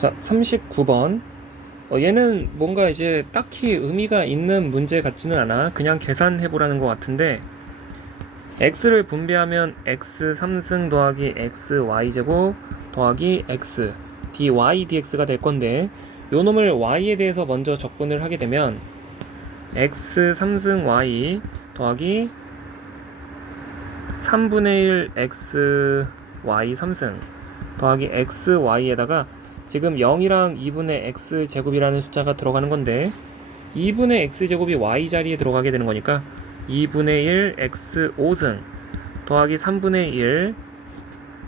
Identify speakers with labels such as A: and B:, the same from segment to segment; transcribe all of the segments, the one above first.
A: 자, 39번. 어, 얘는 뭔가 이제 딱히 의미가 있는 문제 같지는 않아. 그냥 계산해 보라는 것 같은데, x를 분배하면 x 3승 더하기 x y제곱 더하기 x dy dx가 될 건데, 요 놈을 y에 대해서 먼저 적분을 하게 되면, x 3승 y 더하기 3분의 1 x y 3승 더하기 x y에다가 지금 0이랑 2분의 x 제곱이라는 숫자가 들어가는 건데 2분의 x 제곱이 y 자리에 들어가게 되는 거니까 2분의 1 x 5승 더하기 3분의 1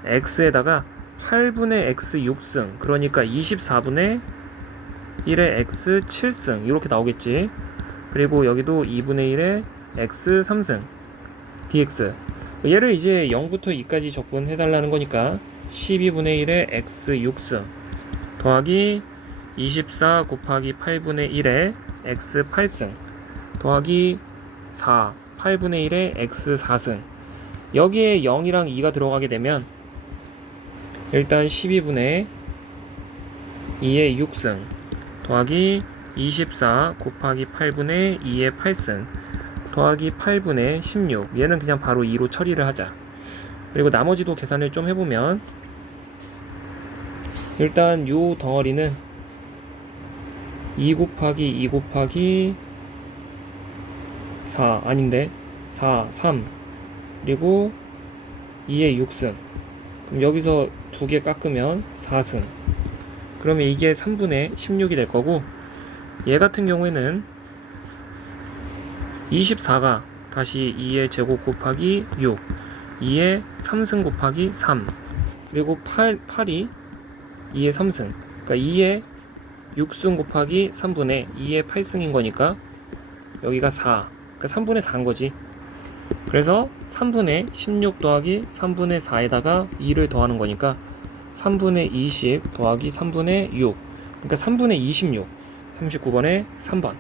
A: x에다가 8분의 x 6승 그러니까 24분의 1의 x 7승 이렇게 나오겠지. 그리고 여기도 2분의 1의 x 3승 dx. 얘를 이제 0부터 2까지 적분해 달라는 거니까 12분의 1의 x 6승 더하기 24 곱하기 8분의 1의 x 8승 더하기 4 8분의 1의 x 4승. 여기에 0이랑 2가 들어가게 되면 일단 12분의 2의 6승 더하기 24 곱하기 8분의 2의 8승 더하기 8분의 16 얘는 그냥 바로 2로 처리를 하자. 그리고 나머지도 계산을 좀 해보면 일단 요 덩어리는 2 곱하기 2 곱하기 4 아닌데 4 3 그리고 2의 6승 그럼 여기서 두 개 깎으면 4승 그러면 이게 3분의 16이 될 거고 얘 같은 경우에는 24가 다시 2의 제곱 곱하기 6 2의 3승 곱하기 3 그리고 8, 8이 2의 3승. 그러니까 2의 6승 곱하기 3분의 2의 8승인 거니까 여기가 4 그러니까 3분의 4인 거지. 그래서 3분의 16 더하기 3분의 4에다가 2를 더하는 거니까 3분의 20 더하기 3분의 6 그러니까 3분의 26 39번에 3번